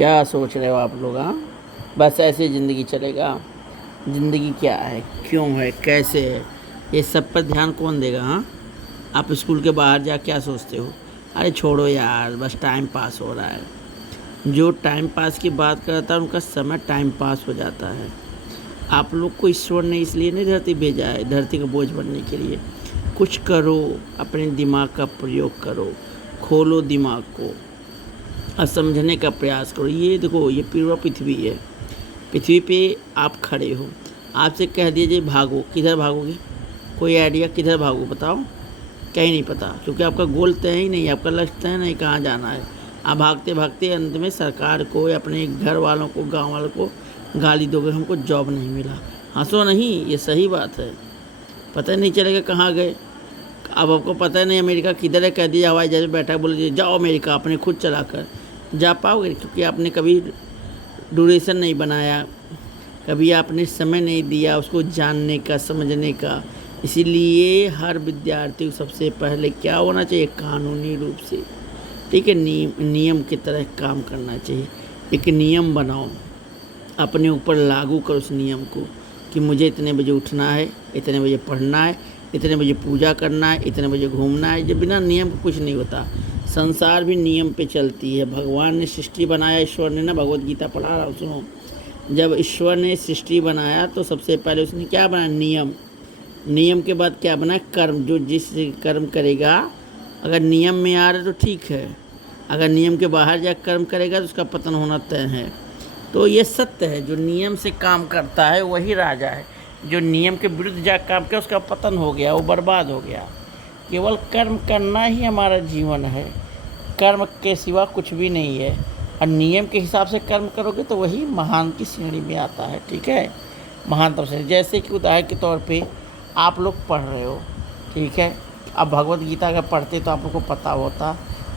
क्या सोच रहे हो आप लोग? हाँ, बस ऐसे ज़िंदगी चलेगा? ज़िंदगी क्या है, क्यों है, कैसे है, ये सब पर ध्यान कौन देगा? हाँ, आप स्कूल के बाहर जा क्या सोचते हो? अरे छोड़ो यार, बस टाइम पास हो रहा है। जो टाइम पास की बात करता है उनका समय टाइम पास हो जाता है। आप लोग को ईश्वर ने इसलिए नहीं धरती भेजा है धरती का बोझ बनने के लिए। कुछ करो, अपने दिमाग का प्रयोग करो, खोलो दिमाग को और समझने का प्रयास करो। ये देखो, ये पूरा पृथ्वी है। पृथ्वी पे आप खड़े हो, आपसे कह दीजिए भागो, किधर भागोगे? कोई आइडिया किधर भागो बताओ? कहीं नहीं पता, क्योंकि आपका गोल तय ही नहीं, आपका लक्ष्य तय नहीं कहाँ जाना है। आप भागते भागते अंत में सरकार को या अपने घर वालों को, गांव वालों को गाली दोगे, हमको जॉब नहीं मिला। हंसो नहीं, ये सही बात है। पता नहीं चलेगा कहाँ गए। अब आपको पता नहीं अमेरिका किधर है, कह दिया हवाई जहाज में बैठा, बोल दिया जाओ अमेरिका, अपने खुद चला कर जा पाओगे? क्योंकि आपने कभी ड्यूरेशन नहीं बनाया, कभी आपने समय नहीं दिया उसको जानने का, समझने का। इसीलिए हर विद्यार्थी को सबसे पहले क्या होना चाहिए? कानूनी रूप से, ठीक है, नियम की तरह काम करना चाहिए। एक नियम बनाओ, अपने ऊपर लागू करो उस नियम को कि मुझे इतने बजे उठना है, इतने बजे पढ़ना है, इतने बजे पूजा करना है, इतने बजे घूमना है। जब बिना नियम को कुछ नहीं होता। संसार भी नियम पे चलती है। भगवान ने सृष्टि बनाया, ईश्वर ने ना, भगवत गीता पढ़ा रहा हूँ सुनो। जब ईश्वर ने सृष्टि बनाया तो सबसे पहले उसने क्या बनाया? नियम। नियम के बाद क्या बनाया? कर्म। जो जिस कर्म करेगा, अगर नियम में आ रहा तो ठीक है, अगर नियम के बाहर जा कर्म करेगा तो उसका पतन होना तय है। तो ये सत्य है, जो नियम से काम करता है वही राजा है। जो नियम के विरुद्ध जा काम किया उसका पतन हो गया, वो बर्बाद हो गया। केवल कर्म करना ही हमारा जीवन है, कर्म के सिवा कुछ भी नहीं है। और नियम के हिसाब से कर्म करोगे तो वही महान की श्रेणी में आता है, ठीक है, महानतम श्रेणी। जैसे कि उदाहरण के तौर पे आप लोग पढ़ रहे हो, ठीक है, अब भगवत गीता अगर पढ़ते तो आप लोग को पता होता,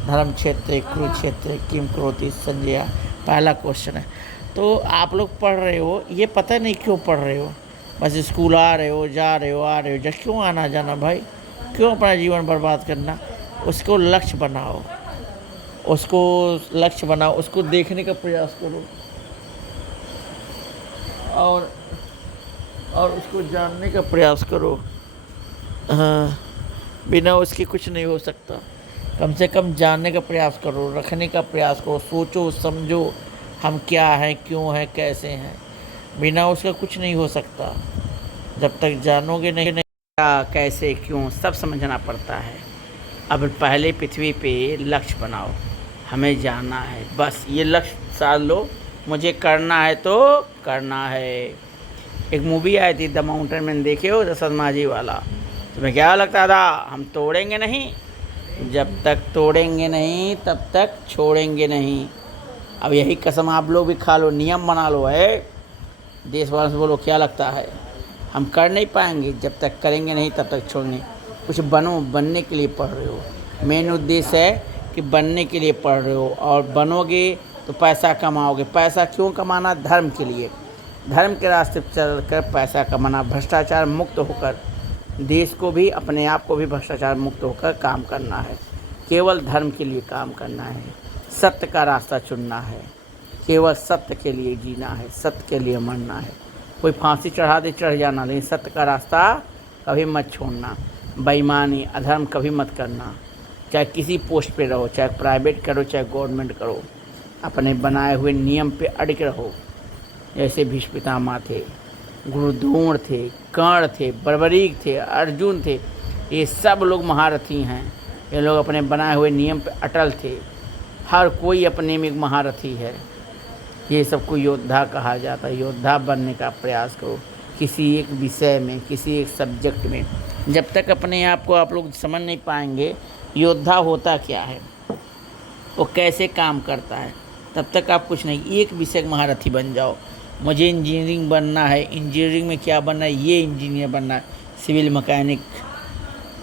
धर्म क्षेत्र कुरुक्षेत्र किम करोति संजय, पहला क्वेश्चन है। तो आप लोग पढ़ रहे हो, ये पता नहीं क्यों पढ़ रहे हो, बस स्कूल आ रहे हो, जा रहे हो, आ रहे हो, क्यों आना जाना भाई? क्यों अपना जीवन बर्बाद करना? उसको लक्ष्य बनाओ, उसको लक्ष्य बनाओ, उसको देखने का प्रयास करो और उसको जानने का प्रयास करो। हाँ, बिना उसके कुछ नहीं हो सकता। कम से कम जानने का प्रयास करो, रखने का प्रयास करो, सोचो समझो हम क्या हैं, क्यों हैं, कैसे हैं। बिना उसका कुछ नहीं हो सकता। जब तक जानोगे नहीं क्या, कैसे, क्यों, सब समझना पड़ता है। अब पहले पृथ्वी पे लक्ष्य बनाओ, हमें जाना है, बस ये लक्ष्य साध लो, मुझे करना है तो करना है। एक मूवी आई थी द माउंटेन मैन, देखे हो? दशरथ माझी वाला। तुम्हें क्या लगता था हम तोड़ेंगे नहीं? जब तक तोड़ेंगे नहीं तब तक छोड़ेंगे नहीं। अब यही कसम आप लोग भी खा लो, नियम बना लो है। देश वालों से बोलो क्या लगता है हम कर नहीं पाएंगे? जब तक करेंगे नहीं तब तक छोड़ेंगे। कुछ बनो, बनने के लिए पढ़ रहे हो। मेन उद्देश्य है कि बनने के लिए पढ़ रहे हो, और बनोगे तो पैसा कमाओगे। पैसा क्यों कमाना? धर्म के लिए, धर्म के रास्ते पर चल कर पैसा कमाना, भ्रष्टाचार मुक्त होकर, देश को भी अपने आप को भी भ्रष्टाचार मुक्त होकर काम करना है। केवल धर्म के लिए काम करना है, सत्य का रास्ता चुनना है, केवल सत्य के लिए जीना है, सत्य के लिए मरना है। कोई फांसी चढ़ा दे चढ़ जाना, लेकिन सत्य का रास्ता कभी मत छोड़ना। बेईमानी, अधर्म कभी मत करना। चाहे किसी पोस्ट पे रहो, चाहे प्राइवेट करो चाहे गवर्नमेंट करो, अपने बनाए हुए नियम पे अड़िग रहो। जैसे भीष्म पितामह थे, गुरु द्रोण थे, कर्ण थे, बर्बरीक थे, अर्जुन थे, ये सब लोग महारथी हैं। ये लोग अपने बनाए हुए नियम पे अटल थे। हर कोई अपने में एक महारथी है। ये सबको योद्धा कहा जाता है। योद्धा बनने का प्रयास करो किसी एक विषय में, किसी एक सब्जेक्ट में। जब तक अपने आप को आप लोग समझ नहीं पाएंगे योद्धा होता क्या है, वो कैसे काम करता है, तब तक आप कुछ नहीं। एक विषय महारथी बन जाओ। मुझे इंजीनियरिंग बनना है, इंजीनियरिंग में क्या बनना है? ये इंजीनियर बनना है, सिविल मैकेनिक,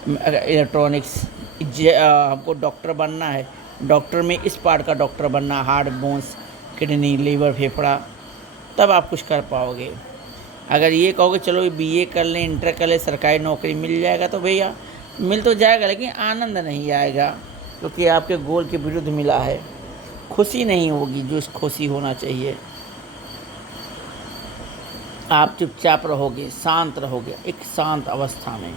इलेक्ट्रॉनिक्स। हमको डॉक्टर बनना है, डॉक्टर में इस पार्ट का डॉक्टर बनना, हार्ट, बोन्स, किडनी, लीवर, फेफड़ा, तब आप कुछ कर पाओगे। अगर ये कहोगे चलो बीए कर लें, इंटर कर लें, सरकारी नौकरी मिल जाएगा, तो भैया मिल तो जाएगा लेकिन आनंद नहीं आएगा, क्योंकि आपके गोल के विरुद्ध मिला है। खुशी नहीं होगी जो खुशी होना चाहिए। आप चुपचाप रहोगे, शांत रहोगे, एक शांत अवस्था में।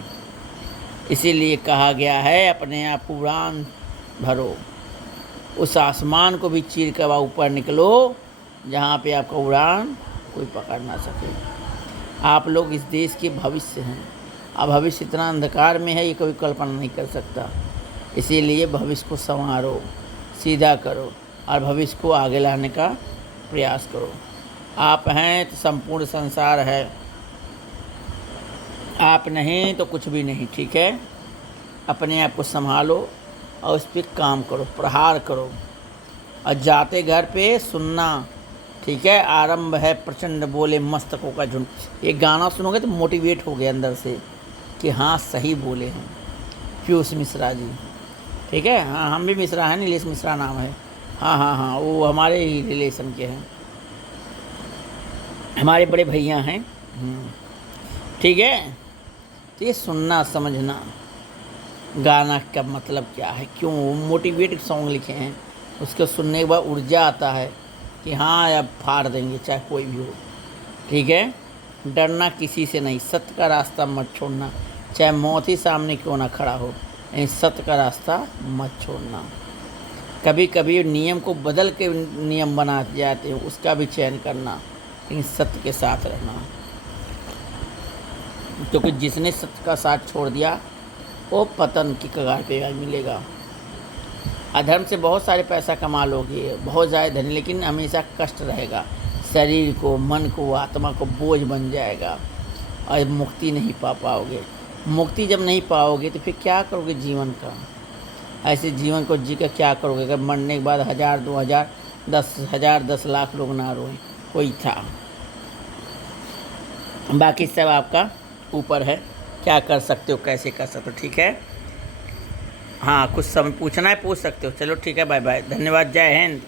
इसीलिए कहा गया है अपने आप को उड़ान भरो, उस आसमान को भी चीर कर ऊपर निकलो जहाँ पे आपका उड़ान कोई पकड़ ना सके। आप लोग इस देश के भविष्य हैं। अब भविष्य इतना अंधकार में है ये कभी कल्पना नहीं कर सकता। इसीलिए भविष्य को संवारो, सीधा करो और भविष्य को आगे लाने का प्रयास करो। आप हैं तो संपूर्ण संसार है, आप नहीं तो कुछ भी नहीं। ठीक है, अपने आप को संभालो और उस पर काम करो, प्रहार करो। और जाते घर पे सुनना, ठीक है। आरंभ है प्रचंड बोले मस्तकों का झुंड। ये गाना सुनोगे तो मोटिवेट हो गए अंदर से कि हाँ सही बोले हैं पीयूष मिश्रा जी। ठीक है, हाँ हम भी मिश्रा हैं, नीलेश मिश्रा नाम है। हाँ हाँ हाँ, वो हमारे ही रिलेशन के हैं, हमारे बड़े भैया हैं। ठीक है, तो ये सुनना समझना गाना का मतलब क्या है, क्यों मोटिवेटेड सॉन्ग लिखे हैं, उसको सुनने के बाद ऊर्जा आता है कि हाँ अब फाड़ देंगे चाहे कोई भी हो। ठीक है, डरना किसी से नहीं, सत्य का रास्ता मत छोड़ना, चाहे मौत ही सामने क्यों ना खड़ा हो, लेकिन सत्य का रास्ता मत छोड़ना। कभी कभी नियम को बदल के नियम बना जाते हो, उसका भी चयन करना, लेकिन सत्य के साथ रहना। क्योंकि जिसने सत्य का साथ छोड़ दिया वो पतन की कगार पे मिलेगा। अधर्म से बहुत सारे पैसा कमा लोगे, बहुत ज़्यादा धन, लेकिन हमेशा कष्ट रहेगा, शरीर को, मन को, आत्मा को बोझ बन जाएगा और मुक्ति नहीं पा पाओगे। मुक्ति जब नहीं पाओगे तो फिर क्या करोगे जीवन का? ऐसे जीवन को जी कर क्या करोगे अगर मरने के बाद 1000, 2000, 10,000, 10 लाख लोग ना रोएं? कोई था, बाकी सब आपका ऊपर है, क्या कर सकते हो, कैसे कर सकते हो। ठीक है, हाँ कुछ समय पूछना है पूछ सकते हो। चलो ठीक है, बाय बाय, धन्यवाद, जय हिंद।